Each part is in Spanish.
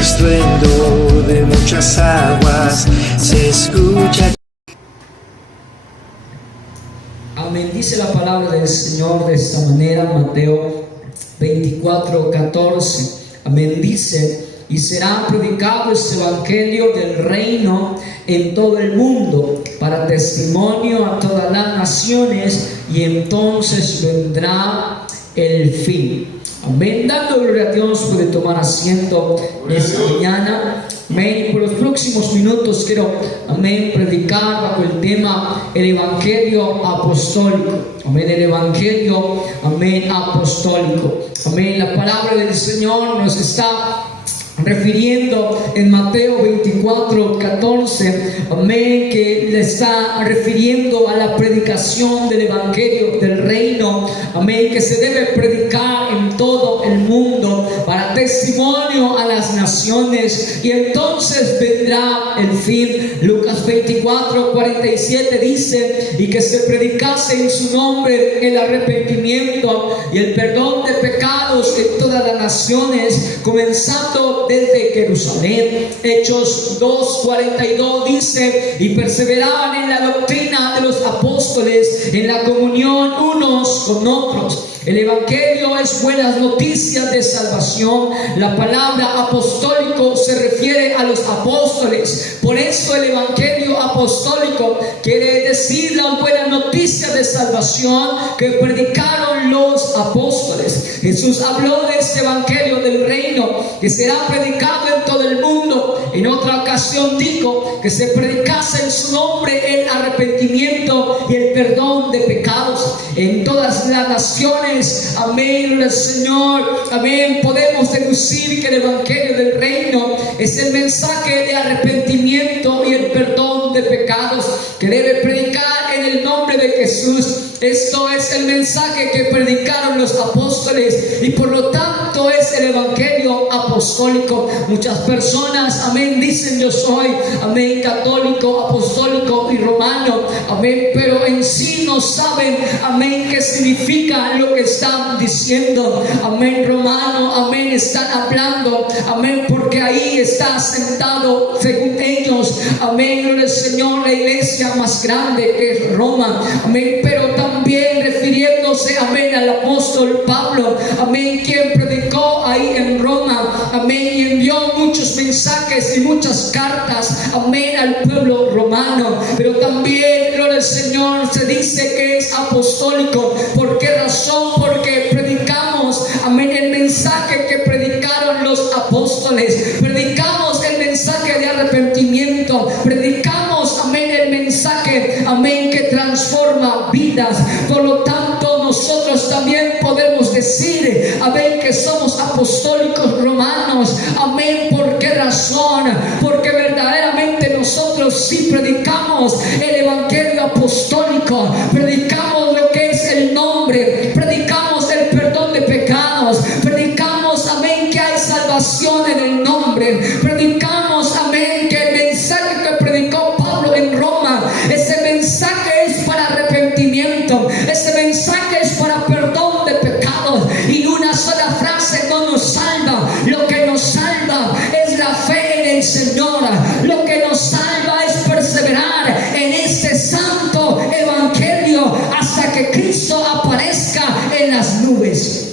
estruendo de muchas aguas se escucha. Amén. Dice la palabra del Señor de esta manera, Mateo 24:14. Amén. Dice: y será predicado este evangelio del reino en todo el mundo para testimonio a todas las naciones, y entonces vendrá el fin. Amén. Dando gloria a Dios, puede tomar asiento esta mañana. Amén. Y por los próximos minutos quiero, amén, predicar bajo el tema el evangelio apostólico. Amén. El evangelio, amén, apostólico. Amén. La palabra del Señor nos está refiriendo en Mateo 24:14, amén, que le está refiriendo a la predicación del evangelio del reino, amén, que se debe predicar en todo el mundo para testimonio a las naciones, y entonces vendrá el fin. Lucas 24:47 dice: y que se predicase en su nombre el arrepentimiento y el perdón de pecados en todas las naciones, comenzando desde Jerusalén. Hechos 2:42 dice: y perseveraban en la doctrina de los apóstoles, en la comunión unos con otros. El evangelio es buenas noticias de salvación. La palabra apostólico se refiere a los apóstoles. Por eso el evangelio apostólico quiere decir las buenas noticias de salvación que predicaron los apóstoles. Jesús habló de este evangelio del reino que será predicado en todo el mundo. En otra ocasión dijo que se predicase en su nombre el arrepentimiento y el perdón de pecados en todas las naciones. Amén, el Señor. Amén. Podemos deducir que el evangelio del reino es el mensaje de arrepentimiento y el perdón de pecados que debe predicar en el nombre de Jesús. Esto es el mensaje que predicaron los apóstoles y por lo tanto es el evangelio apostólico. Muchas personas, amén, dicen: yo soy, amén, católico, apostólico y romano, amén, pero en sí no saben, amén, qué significa lo que están diciendo. Amén, romano, amén, están hablando, amén, porque ahí está sentado, según ellos, amén, el Señor, la iglesia más grande que es Roma, amén, pero también refiriéndose, amén, al apóstol Pablo, amén, quien predicó ahí en Roma, amén, y envió muchos mensajes y muchas cartas, amén, al pueblo romano. Pero también, gloria al Señor, se dice que es apostólico. ¿Por qué razón? Porque predicamos, amén, el mensaje que predicaron los apóstoles. Predicamos el mensaje de arrepentimiento. Predicamos, amén, el mensaje, amén, que transforma vidas. Por lo tanto, nosotros también podemos decir, amén, que somos apostólicos romanos. Amén. ¿Por qué razón? Porque verdaderamente nosotros sí predicamos el evangelio apostólico. Predicamos lo que es el nombre. Predicamos el perdón de pecados. Predicamos, amén, que hay salvación en el nombre. Predicamos, amén, que el mensaje que predicó Pablo en Roma, ese mensaje es para arrepentimiento. Ese mensaje es para perdón de pecados. Y una sola frase no nos salva. Lo que nos salva es la fe en el Señor. Lo que nos salva es perseverar en este santo evangelio hasta que Cristo aparezca en las nubes.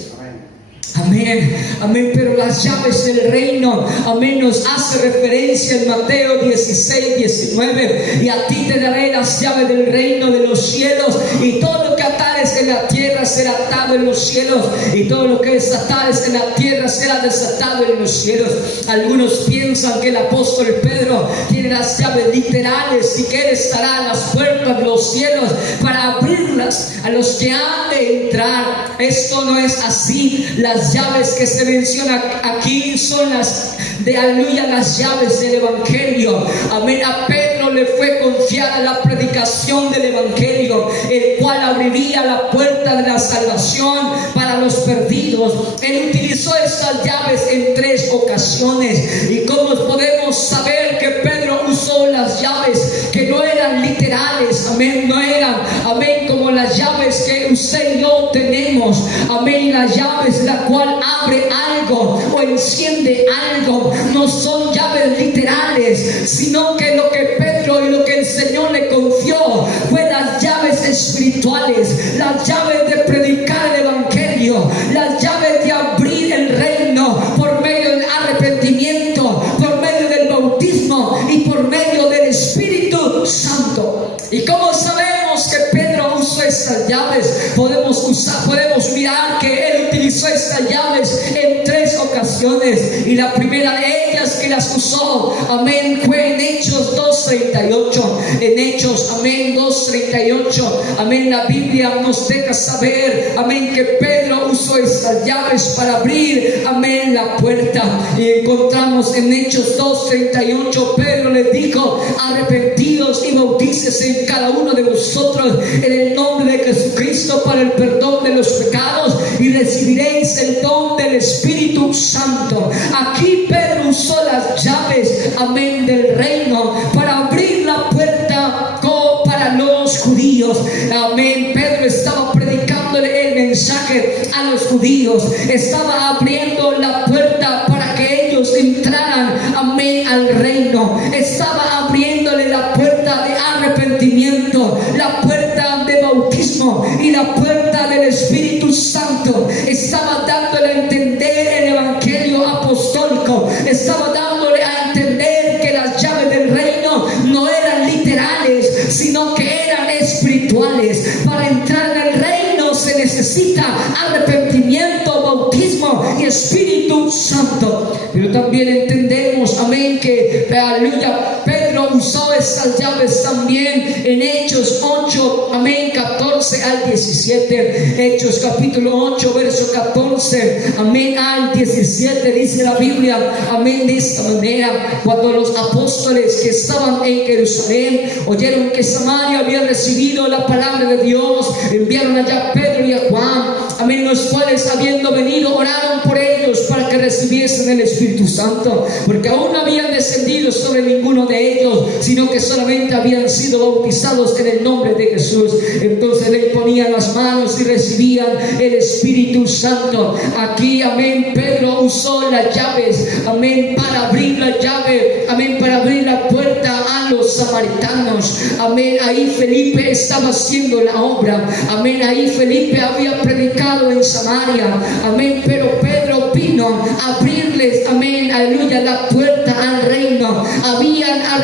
Amén, amén. Pero las llaves del reino, amén, nos hace referencia en Mateo 16:19. Y a ti te daré las llaves del reino de los cielos, y todo lo que atares en la tierra será atado en los cielos, y todo lo que desatares en la tierra será desatado en los cielos. Algunos piensan que el apóstol Pedro tiene las llaves literales y que él estará a las puertas de los cielos para abrirlas a los que han de entrar. Esto no es así. Las llaves que se mencionan aquí son las de, aleluya, las llaves del evangelio. Amén. A Pedro le fue confiada la predicación del evangelio, el cual abriría la puerta de la salvación para los perdidos. Él utilizó estas llaves en 3 ocasiones. ¿Y cómo podemos saber que Pedro usó las llaves que no eran literales, amén, no eran, amén, como las llaves que usted y yo tenemos, amén, las llaves la cual abre algo o enciende algo, no son llaves literales, sino que lo que Pedro y lo que el Señor le confió fue las llaves espirituales, las llaves de predicar el evangelio, las llaves de abrir el reino por medio del arrepentimiento, por medio del bautismo y por medio del Espíritu Santo. ¿Y cómo sabemos que Pedro usó estas llaves? Podemos mirar que él utilizó estas llaves en 3 ocasiones, y la primera de ellas que las usó, amén, fue en Hechos 2:38. En Hechos, amén, 2:38, amén, la Biblia nos deja saber, amén, que Pedro usó estas llaves para abrir, amén, la puerta. Y encontramos en Hechos 2:38, Pedro les dijo: arrepentidos y bautícese en cada uno de vosotros en el nombre de Jesucristo para el perdón de los pecados, y recibiréis el don del Espíritu Santo. Aquí Pedro usó las llaves, amén, del reino para abrir la puerta para los judíos. Amén. Pedro estaba predicándole el mensaje a los judíos, estaba abriendo la puerta para que ellos entraran, amén, al reino, estaba abriéndole la puerta de arrepentimiento, la puerta de bautismo y la puerta del Espíritu Santo. Estaba dándole a entender el evangelio apostólico, estaba dándole a entender que las llaves del reino no eran literales, sino que eran espirituales. Para entrar en el reino se necesita arrepentimiento, bautismo y Espíritu Santo. Pero también entendemos, amén, que, aleluya, Pedro usó estas llaves también en Hechos 8, amén, 14 al 17. Hechos capítulo 8, verso 14, amén, al 17, dice la Biblia, amén, de esta manera: cuando los apóstoles que estaban en Jerusalén oyeron que Samaria había recibido la palabra de Dios, enviaron allá a Pedro y a Juan, amén, los cuales, habiendo venido, oraron por ellos para que recibiesen el Espíritu Santo, porque aún no habían descendido sobre ninguno de ellos, sino que solamente habían sido bautizados en el nombre de Jesús. Entonces le ponían las manos y recibían el Espíritu Santo. Aquí, amén, Pedro usó las llaves, amén, para abrir la llave, amén, para abrir la puerta a los samaritanos. Amén, ahí Felipe estaba haciendo la obra, amén, ahí Felipe había predicado en Samaria, amén, pero Pedro vino a abrirles, amén, aleluya, la puerta al reino.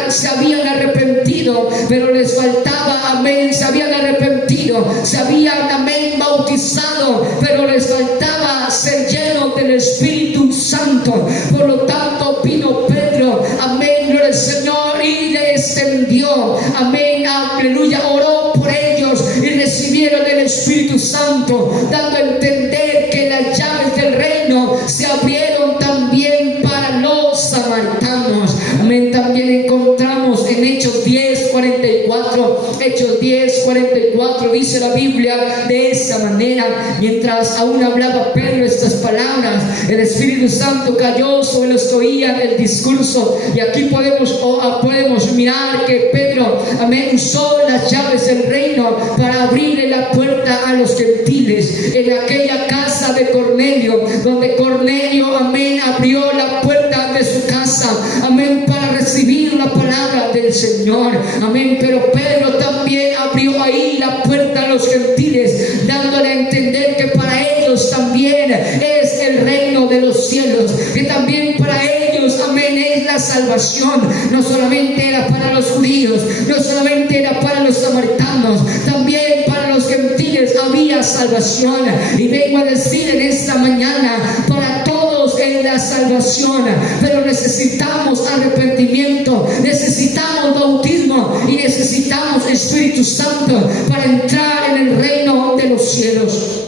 Se habían arrepentido, pero les faltaba, amén, se habían arrepentido, se habían, amén, bautizado, pero les faltaba ser llenos del Espíritu Santo. Por lo tanto vino Pedro, amén, gloria al Señor, y descendió, amén, aleluya, oró por ellos y recibieron el Espíritu Santo, dando a entender que las llaves del reino se abrieron también para los samaritanos. Amén. También encontramos en Hechos 10:44, Hechos 10:44, dice la Biblia de esta manera: mientras aún hablaba Pedro estas palabras, el Espíritu Santo cayó sobre los que oían el discurso. Y aquí podemos mirar que Pedro, amén, usó las llaves del reino para abrirle la puerta a los gentiles. En aquella casa de Cornelio, donde Cornelio, amén, abrió la puerta de su casa, amén, para recibir la palabra del Señor, amén. Pero Pedro también abrió ahí la puerta a los gentiles, dándole a entender que para ellos también es el reino de los cielos, que también para ellos, amén, es la salvación. No solamente era para los judíos, no solamente era para los samaritanos, también para los gentiles había salvación. Y vengo a decir en esta mañana: para todos es la salvación, pero necesitamos arrepentimiento, necesitamos bautismo y necesitamos Espíritu Santo para entrar en el reino de los cielos.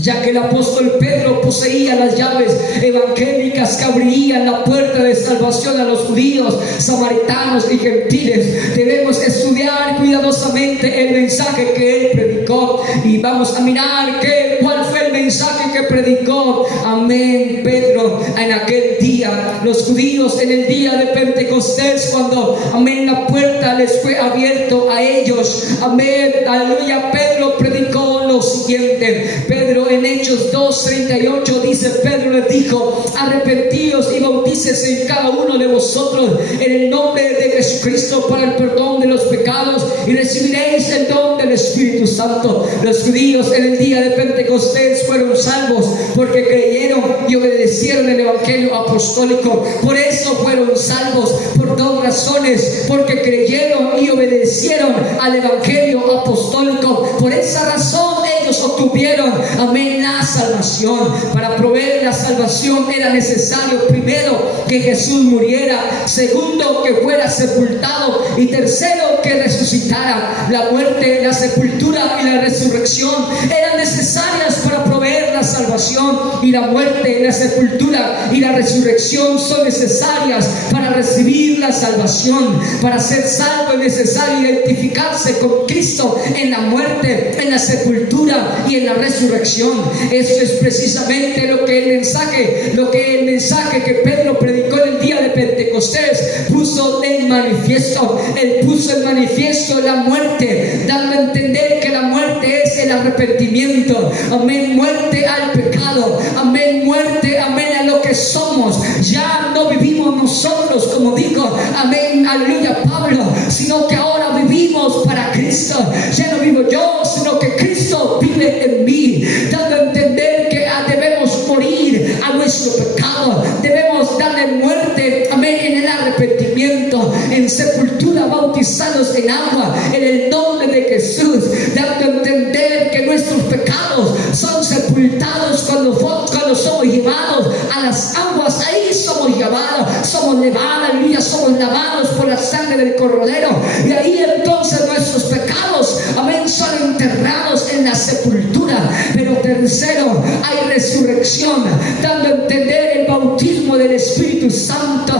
Ya que el apóstol Pedro poseía las llaves evangélicas que abrirían la puerta de salvación a los judíos, samaritanos y gentiles, debemos estudiar cuidadosamente el mensaje que él predicó, y vamos a mirar cuál fue el el mensaje que predicó, amén, Pedro en aquel día. Los judíos en el día de Pentecostés, cuando, amén, la puerta les fue abierto a ellos, amén, aleluya, Pedro predicó lo siguiente. Pedro en Hechos 2:38 dice: Pedro les dijo: arrepentíos y bautícese en cada uno de vosotros en el nombre de Jesucristo para el perdón de los pecados y recibiréis el don del Espíritu Santo. Los judíos en el día de Pentecostés fueron salvos porque creyeron y obedecieron el evangelio apostólico. Por eso fueron salvos, por dos razones: porque creyeron y obedecieron al evangelio apostólico. Por esa razón ellos obtuvieron, amén, la salvación. Para proveer la salvación era necesario, primero, que Jesús muriera; segundo, que fuera sepultado; y tercero, que resucitara. La muerte, la sepultura y la resurrección eran necesarias para proveer la salvación, y la muerte, la sepultura y la resurrección son necesarias para recibir la salvación. Para ser salvo es necesario identificarse con Cristo en la muerte, en la sepultura y en la resurrección. Eso es precisamente lo que el mensaje que Pedro predicó en el día de Pentecostés puso en manifiesto. Él puso en manifiesto la muerte, dando a entender que la muerte es el arrepentimiento. Amén, muerte al pecado. Amén, muerte, amén, a lo que somos. Ya no vivimos nosotros, como dijo, amén, aleluya, Pablo, sino que ahora vivimos para Cristo. Ya no vivo yo, sino que Cristo vive en mí, dando a entender que debemos morir a nuestro pecado, debemos darle muerte, amén, en el arrepentimiento, en sepultura, bautizados en agua, en el nombre de Jesús, dando a entender que nuestros pecados son sepultados cuando somos llevados a las aguas. Ahí somos llevados, somos lavados por la sangre del Cordero, y ahí entonces nuestros pecados, amén, son enterrados en la sepultura. Pero tercero, hay resurrección, dando a entender el bautismo del Espíritu Santo.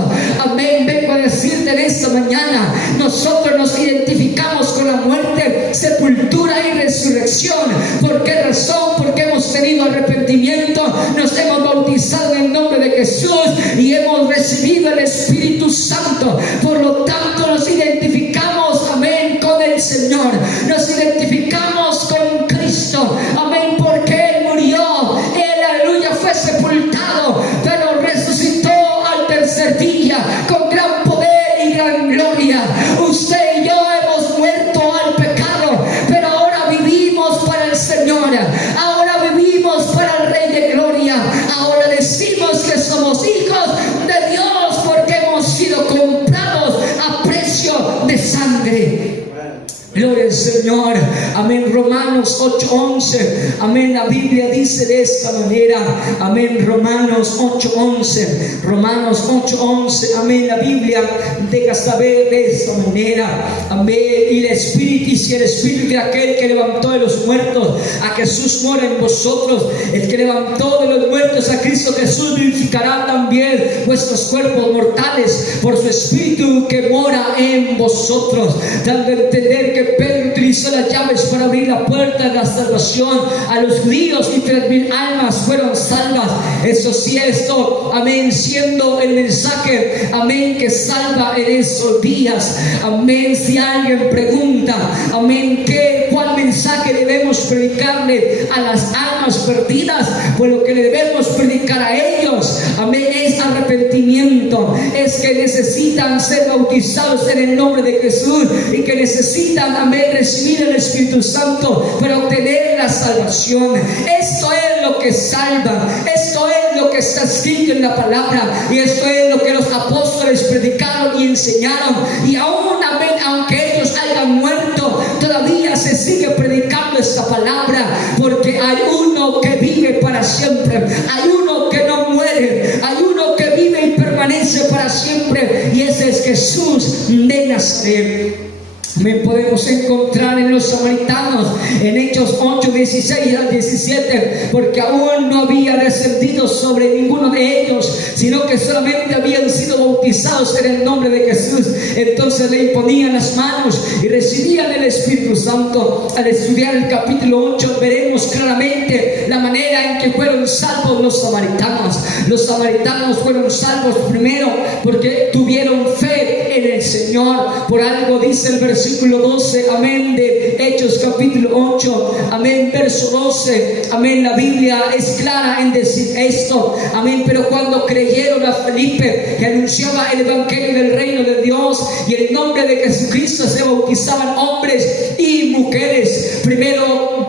Amén, vengo a decirte en esta mañana, nosotros nos identificamos con la muerte, sepultura y resurrección. ¿Por qué razón? Porque hemos tenido arrepentimiento, nos hemos bautizado en el nombre de Jesús y hemos recibido el Espíritu Santo. Por lo tanto nos identificamos, amén, con el Señor, nos identificamos con Cristo, amén, porque Él murió, Él, aleluya, fue sepultado, pero resucitó al tercer día con gran poder y gran gloria. Usted y yo hemos muerto al pecado, pero ahora vivimos para el Señor, ahora vivimos para el Rey de Gloria. Ahora decimos que somos hijos de Dios porque hemos sido comprados a precio de sangre. Gloria al Señor, amén. Romanos 8:11, amén, la Biblia dice de esta manera, amén, Romanos 8:11, amén, la Biblia deja saber de esta manera, amén, y el Espíritu de aquel que levantó de los muertos a Jesús mora en vosotros. El que levantó de los muertos a Cristo Jesús vivificará también vuestros cuerpos mortales por su Espíritu que mora en vosotros, dando a entender que Pedro utilizó las llaves para abrir la puerta de la salvación a los judíos, y 3,000 almas fueron salvas. Eso sí, esto, amén, siendo el mensaje, amén, que salva en esos días. Amén. Si alguien pregunta, amén, ¿cuál mensaje debemos predicarle a las almas perdidas? Pues lo que le debemos predicar a ellos, amén, es arrepentimiento. Es que necesitan ser bautizados en el nombre de Jesús y que necesitan, amén, recibir el Espíritu Santo para obtener la salvación. Esto es lo que salva, esto es lo que está escrito en la palabra, y esto es lo que los apóstoles predicaron y enseñaron. Y aún, amén, aunque ellos hayan muerto, todavía se sigue predicando esta palabra, porque hay uno que vive para siempre, hay uno que no muere, hay uno que vive y permanece para siempre, y ese es Jesús de Nazaret. Podemos encontrar en los samaritanos en Hechos 8:16 al 17, porque aún no había descendido sobre ninguno de ellos, sino que solamente habían sido bautizados en el nombre de Jesús, entonces le imponían las manos y recibían el Espíritu Santo. Al estudiar el capítulo 8 veremos claramente la manera en que fueron salvos los samaritanos. Los samaritanos fueron salvos primero porque tuvieron fe en el Señor. Por algo dice el versículo 12, amén, de Hechos capítulo 8, amén, verso 12, amén. La Biblia es clara en decir esto, amén. Pero cuando creyeron a Felipe, que anunciaba el evangelio del reino de Dios, y en el nombre de Jesucristo se bautizaban hombres y mujeres. Primero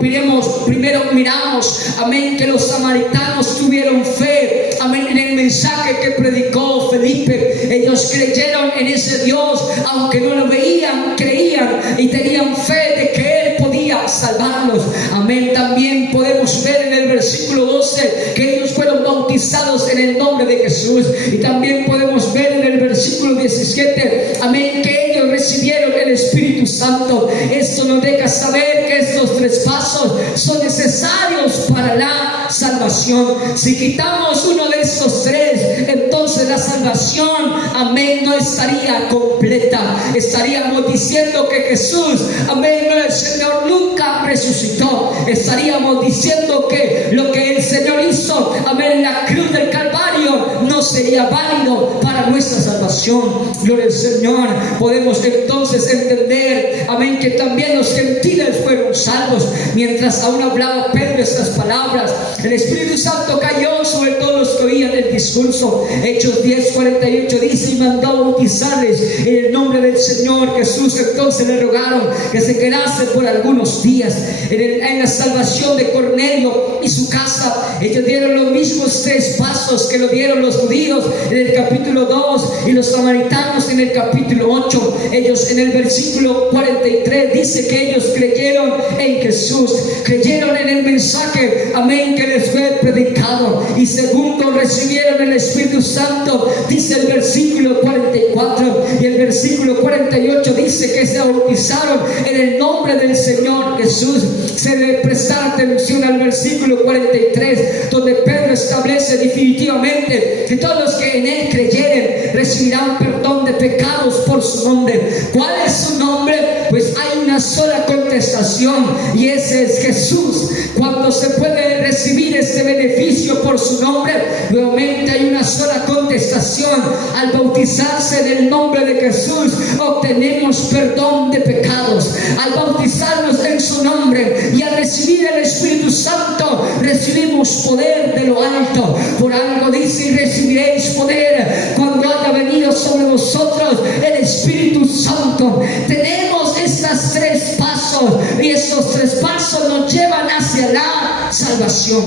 miramos, amén, que los samaritanos tuvieron fe, amén, en el mensaje que predicó Felipe. Ellos creyeron en ese Dios, aunque no lo veían, creían y tenían fe de que Él podía salvarlos, amén. También podemos ver en el versículo 12 que ellos fueron bautizados en el nombre de Jesús, y también podemos ver en el versículo 17, amén, que ellos recibieron el Espíritu Santo. Esto nos deja saber que estos tres pasos son necesarios para la salvación. Si quitamos uno de estos tres, entonces la salvación, amén, no estaría completa. Estaríamos diciendo que Jesús, amén, el Señor nunca resucitó. Estaríamos diciendo que lo que el Señor hizo, amén, en la cruz del Calvario no sería válido para nuestra salvación. Gloria al Señor. Podemos entonces entender, amén, que también los gentiles fueron salvos. Mientras aún hablaba Pedro estas palabras, el Espíritu Santo cayó sobre todos los que oían el discurso. Hechos 10:48 dice: y mandó a bautizarles en el nombre del Señor Jesús. Entonces le rogaron que se quedase por algunos días. En la salvación de Cornelio y su casa, ellos dieron los mismos tres pasos que lo dieron los judíos en el capítulo 2 y los samaritanos en el capítulo 8. Ellos en el versículo 43 dice que ellos creyeron en Jesús, creyeron en el mensaje, amén, que les fue predicado, y segundo, recibieron el Espíritu Santo, dice el versículo 44, y el versículo 48 dice que se bautizaron en el nombre del Señor Jesús. Se debe prestar atención al versículo 43, donde Pedro establece definitivamente que todos los que en Él creyeren recibirán perdón de pecados por su nombre. ¿Cuál es su nombre? Pues hay una sola contestación, y ese es Jesús. Cuando se puede recibir este beneficio por su nombre, nuevamente hay una sola contestación: al bautizarse en el nombre de Jesús obtenemos perdón de pecados. Al bautizarnos en su nombre y al recibir el Espíritu Santo recibimos poder de lo alto. Por algo dice: y recibiréis poder cuando haya venido sobre vosotros el Espíritu Santo. Tenemos estos tres pasos, y esos tres pasos nos llevan hacia la salvación.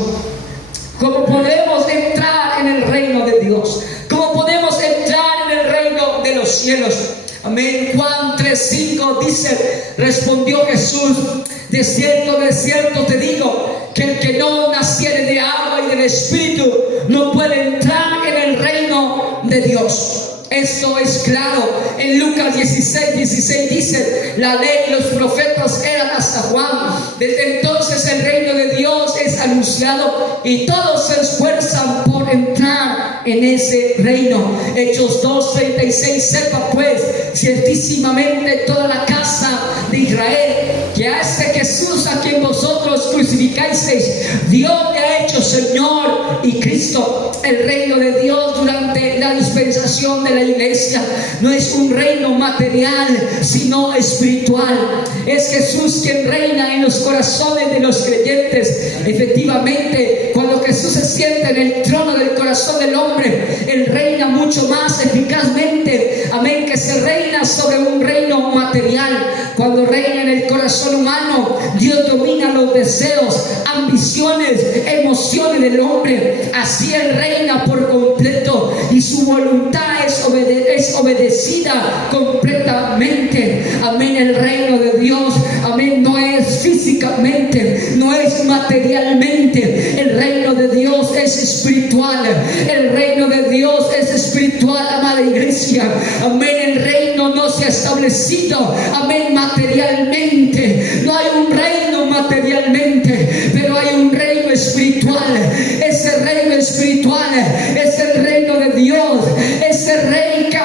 ¿Cómo podemos entrar en el reino de Dios? ¿Cómo podemos entrar en el reino de los cielos? Amén. Juan 3:5 dice: respondió Jesús: de cierto te digo, que el que no naciere de agua y del Espíritu no puede entrar en el reino de Dios. Esto es claro. En Lucas 16 dice: la ley y los profetas eran hasta Juan. Desde entonces el reino de Dios es anunciado, y todos se esfuerzan por entrar en ese reino. Hechos 2:36: sepa pues ciertísimamente toda la casa de Israel que a este Jesús a quien vosotros crucificasteis, Dios le ha hecho Señor y Cristo. El reino de Dios durante la dispensación de la iglesia no es un reino material, sino espiritual. Es Jesús quien reina en los corazones de los creyentes. Efectivamente, cuando Jesús se sienta en el trono del corazón del hombre, Él reina mucho más eficazmente, amén, que se reina sobre un reino material. Cuando reina en el corazón humano, Dios domina los deseos, ambiciones, emociones del hombre. Así Él reina por completo, y su voluntad es obedecida completamente. Amén. El reino de Dios, amén, no es físicamente, no es materialmente. El reino de Dios es espiritual. El reino de Dios es espiritual, amada iglesia. Amén. El reino no se ha establecido, amén, materialmente. No hay un reino materialmente, pero hay un reino espiritual. Ese reino espiritual es el reino de Dios. Ese rey que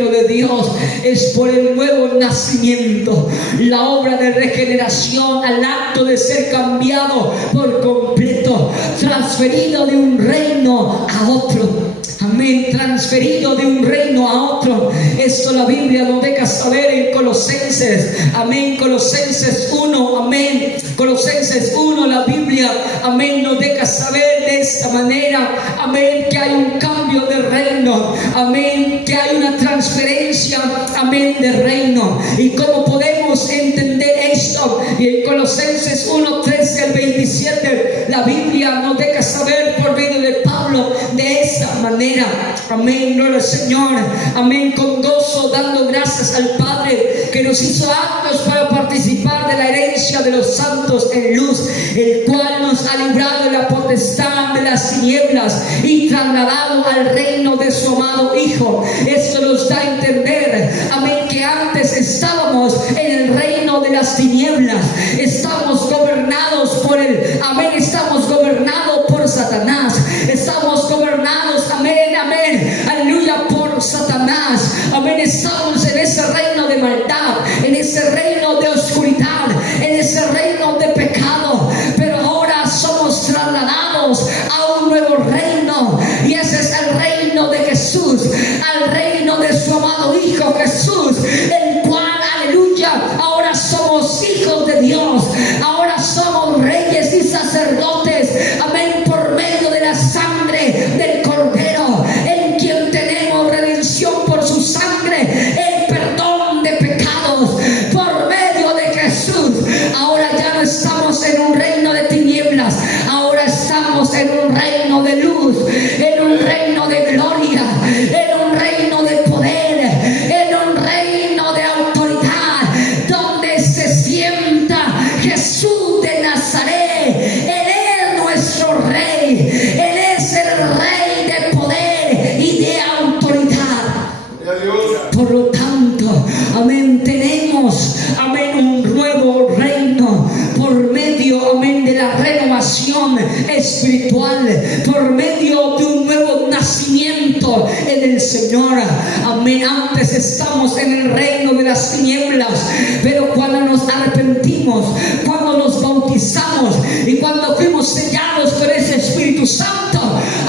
reino de Dios es por el nuevo nacimiento, la obra de regeneración al acto de ser cambiado por completo, transferido de un reino a otro. Amén, transferido de un reino a otro. Esto la Biblia nos deja saber en Colosenses. Amén, Colosenses 1, amén. Colosenses 1, la Biblia, amén, nos deja saber de esta manera, amén, que hay un cambio de reino, amén, que hay una transferencia, amén, de reino. ¿Y cómo podemos entender esto? Y en Colosenses 1, 13 al 27, la Biblia nos deja saber por medio de Pablo de esta manera. Amén, gloria al Señor. Amén, con gozo dando gracias al Padre que nos hizo aptos para participar de la herencia de los santos en luz, el cual nos ha librado de la potestad de las tinieblas y trasladado al reino de su amado Hijo. Esto nos da a entender, amén, que antes estábamos en el reino de las tinieblas, estamos gobernados por amén, estamos gobernados por Satanás, estamos gobernados, amén, amén, aleluya, por Satanás, amén, estamos en ese reino de maldad, en ese reino de oscuridad, en ese reino de pecado, pero ahora somos trasladados a un nuevo reino, y ese es el reino de Jesús, al reino de su amado Hijo Jesús, el cual, aleluya, ahora somos hijos de Dios, ahora somos reyes y sacerdotes, amén, por medio de la sangre del Cordero, en quien tenemos redención por su sangre, el perdón de pecados, por medio de Jesús. Ahora ya no estamos en un reino de tinieblas, ahora estamos en un reino de luz, en un reino de gloria, en un reino de poder, en un reino de autoridad, donde se sienta Jesús de Nazaret. Él es nuestro rey, Él es el rey de poder y de autoridad. Por lo tanto, amén, tenemos, amén, un nuevo reino por medio, amén, de la renovación espiritual, por medio de un nuevo nacimiento en el Señor. Amén, antes estamos en el reino de las tinieblas, pero cuando nos arrepentimos, cuando nos bautizamos y cuando fuimos sellados con ese Espíritu Santo,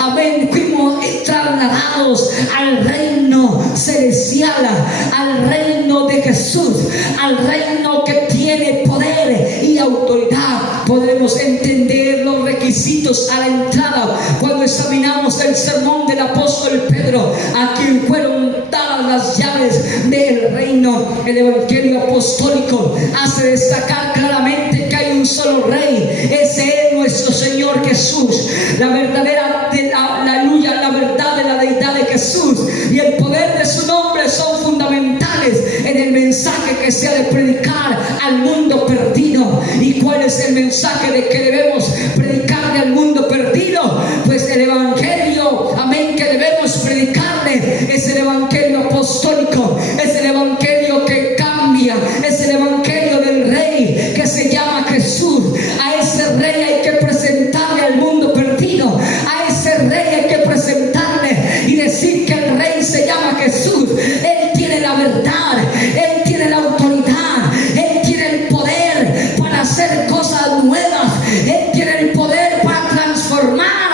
amén, fuimos trasladados al reino celestial, al reino de Jesús, al reino que tiene poder y autoridad. Podemos entender los requisitos a la entrada cuando examinamos el sermón del apóstol Pedro, a quien fueron dadas las llaves del reino. El evangelio apostólico hace destacar claramente que hay un solo rey, ese es nuestro Señor Jesús. La verdadera aleluya, la verdad de la deidad de Jesús y el poder de su nombre son fundamentales en el mensaje que se ha de predicar al mundo perdido. ¿Y cuál es el mensaje de que debemos predicarle al mundo perdido? Pues el evangelio, amén, que debemos predicarle es el evangelio apostólico, es el evangelio que cambia, es el evangelio del rey que se llama Jesús. A ese rey hay que presentarle al mundo perdido, a ese rey hay que presentarle y decir que el rey se llama Jesús. Él tiene la verdad, Él tiene la autoridad, Él tiene el poder para hacer cosas nuevas, Él tiene el poder para transformar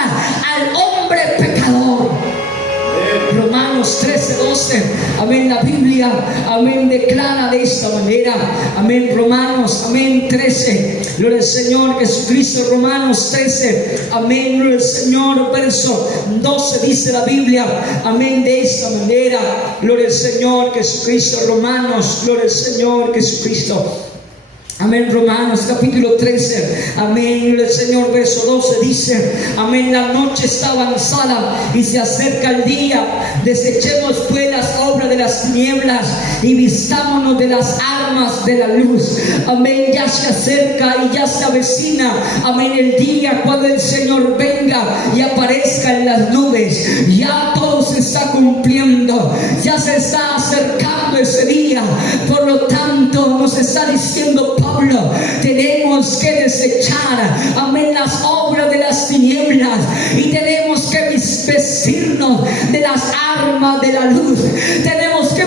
al hombre pecador. Romanos 13:12, amén, la Biblia, amén, declara de esta manera, amén, Romanos, amén, 13, gloria al Señor Jesucristo. Romanos 13, amén, gloria al Señor, verso 12 dice la Biblia, amén, de esta manera, gloria al Señor Jesucristo. Romanos, gloria al Señor Jesucristo. Amén, Romanos capítulo 13, amén, el Señor, verso 12 dice, amén, la noche está avanzada y se acerca el día, desechemos pues las obras de las tinieblas y vistámonos de las armas de la luz. Amén, ya se acerca y ya se avecina, amén, el día cuando el Señor venga y aparezca en las nubes. Ya todo se está cumpliendo, ya se está acercando ese día. Por lo tanto, nos está diciendo Pablo, tenemos que desechar, amén, las obras de las tinieblas y tenemos que vestirnos de las armas de la luz. Tenemos que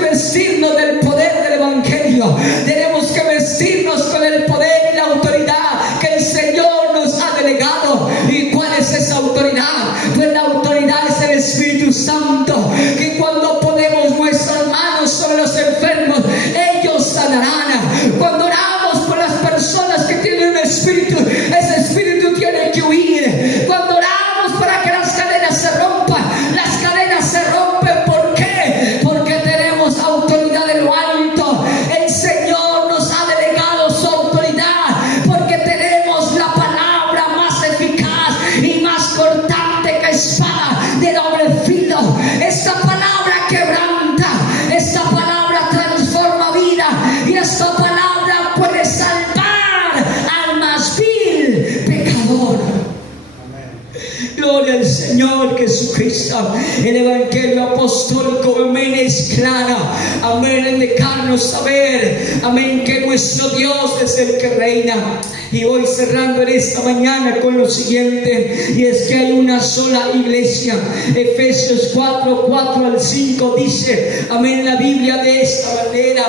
Señor Jesucristo. El Evangelio apostólico, amén, es claro, amén, en dejarnos saber, amén, que nuestro Dios es el que reina. Y voy cerrando en esta mañana con lo siguiente, y es que hay una sola iglesia. Efesios 4:4-5 dice, amén, la Biblia de esta manera,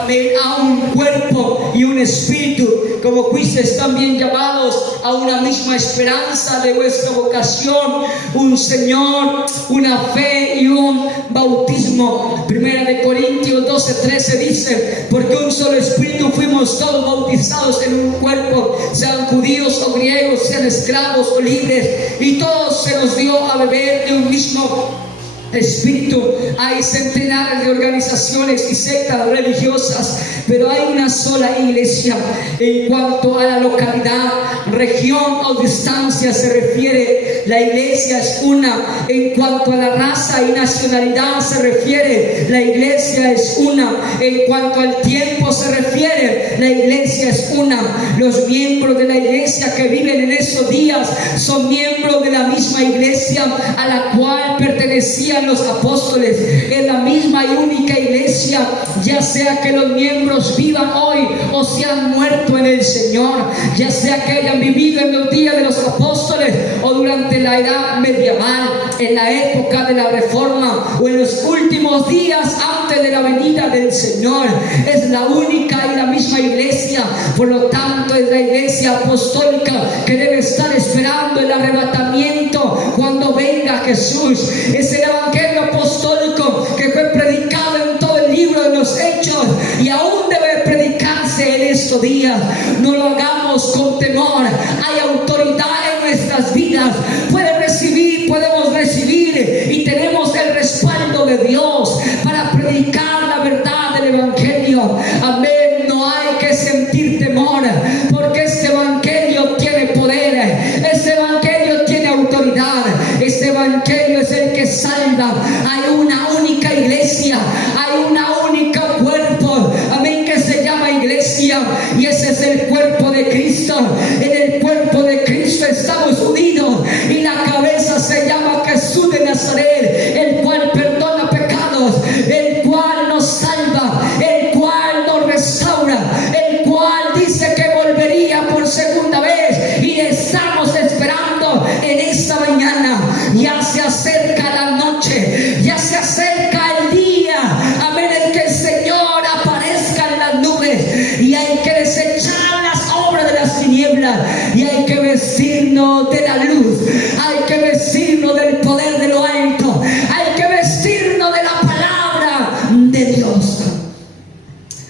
amén, a un cuerpo y un espíritu, como fuisteis también llamados a una misma esperanza de vuestra vocación, un Señor, una fe y un bautismo. Primera de Corintios 12:13 dice, porque un solo espíritu fuimos todos bautizados en un cuerpo, sean judíos o griegos, sean esclavos o libres, y todos se nos dio a beber de un mismo espíritu. Hay centenares de organizaciones y sectas religiosas, pero hay una sola iglesia. En cuanto a la localidad, región o distancia se refiere, la iglesia es una. En cuanto a la raza y nacionalidad se refiere, la iglesia es una. En cuanto al tiempo se refiere, la iglesia es una. Los miembros de la iglesia que viven en esos días son miembros de la misma iglesia a la cual pertenecían los apóstoles. Es la misma y única iglesia, ya sea que los miembros vivan hoy o se han muerto en el Señor, ya sea que hayan vivido en los días de los apóstoles o durante la edad medieval, en la época de la Reforma o en los últimos días antes de la venida del Señor. Es la única y la misma iglesia. Por lo tanto, es la iglesia apostólica que debe estar esperando el arrebatamiento cuando venga Jesús. Es el evangelio apostólico que fue predicado en todo el libro de los Hechos y aún debe predicarse en estos días. No lo hagamos con temor. Hay autoridad en nuestras vidas. Podemos recibir y tenemos el respaldo de Dios para predicar la verdad del evangelio. Amén. No hay que sentir temor, porque este evangelio tiene poder, este evangelio tiene autoridad, este evangelio es el que salva. Hay una única iglesia, hay una única cuerpo, amén, que se llama iglesia, y ese es el cuerpo de Cristo. En el cuerpo de Cristo estamos unidos y la cabeza se llama Jesús de Nazaret, el cual perdona pecados, el cual nos salva, el cual nos restaura, el cual dice que volvería por segunda vez, y estamos esperando en esta mañana. Ya se acerca la noche, ya se acerca el día, amén, en que el Señor aparezca en las nubes, y hay que desechar las obras de las tinieblas, y hay que vestirnos de la luz, hay que vestirnos del poder de lo alto, hay que vestirnos de la palabra de Dios.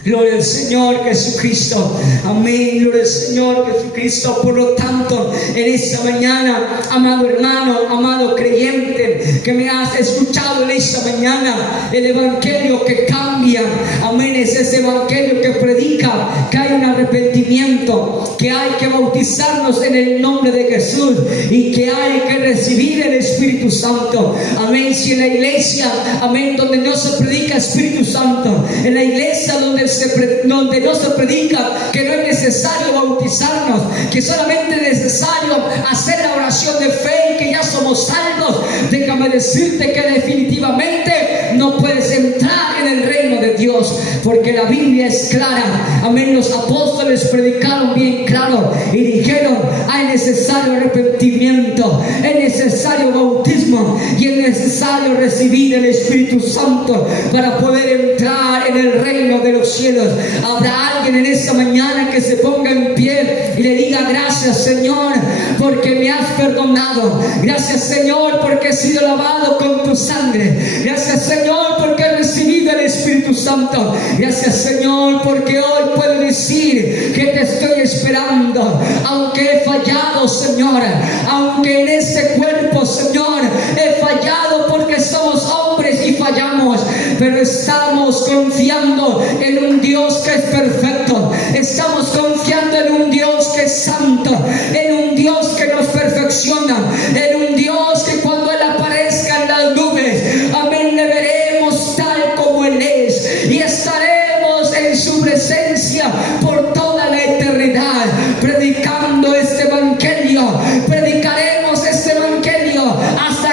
Gloria al Señor Jesucristo. Amén. Gloria al Señor Jesucristo. Por lo tanto, en esta mañana, amado hermano, amado creyente, que me has escuchado en esta mañana, el evangelio que cambia, amén, es ese evangelio que predica que hay un arrepentimiento, que hay que bautizarnos en el nombre de Jesús y que hay que recibir el Espíritu Santo. Amén. Si en la iglesia, amén, donde no se predica Espíritu Santo, en la iglesia donde no se predica que no es necesario bautizarnos, que solamente es necesario hacer la oración de fe y que ya somos salvos, déjame decirte que definitivamente no puedes entrar en el reino de Dios, porque la Biblia es clara. Amén. Los apóstoles predicaron bien claro y dijeron: hay necesario arrepentimiento, es necesario bautismo y es necesario recibir el Espíritu Santo para poder entrar en el reino de los cielos. Habrá alguien en esta mañana que se ponga en pie y le diga: gracias, Señor, porque me has perdonado. Gracias, Señor, porque he sido lavado con tu sangre. Gracias, Señor, porque he recibido el Espíritu Santo. Gracias, Señor, porque hoy puedo decir que te estoy esperando, aunque he fallado, Señor, aunque en este cuerpo, Señor, he fallado, porque somos hombres y fallamos, pero estamos confiando en un Dios que es perfecto, estamos confiando en un Dios que es santo, en un Dios que nos perfecciona, en un Dios que cuando Él aparezca en las nubes, amén, le veremos tal como Él es y estaremos en su presencia por toda la eternidad, predicando este evangelio. Predicaremos este evangelio hasta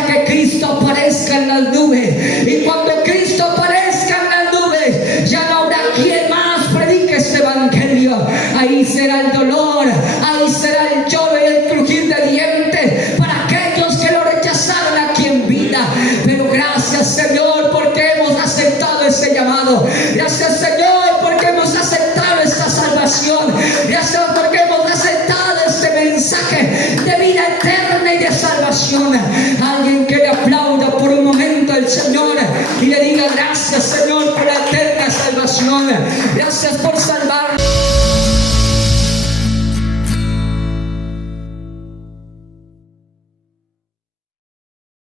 salvación. Alguien que le aplauda por un momento al Señor y le diga: gracias, Señor, por la eterna salvación. Gracias por salvarme.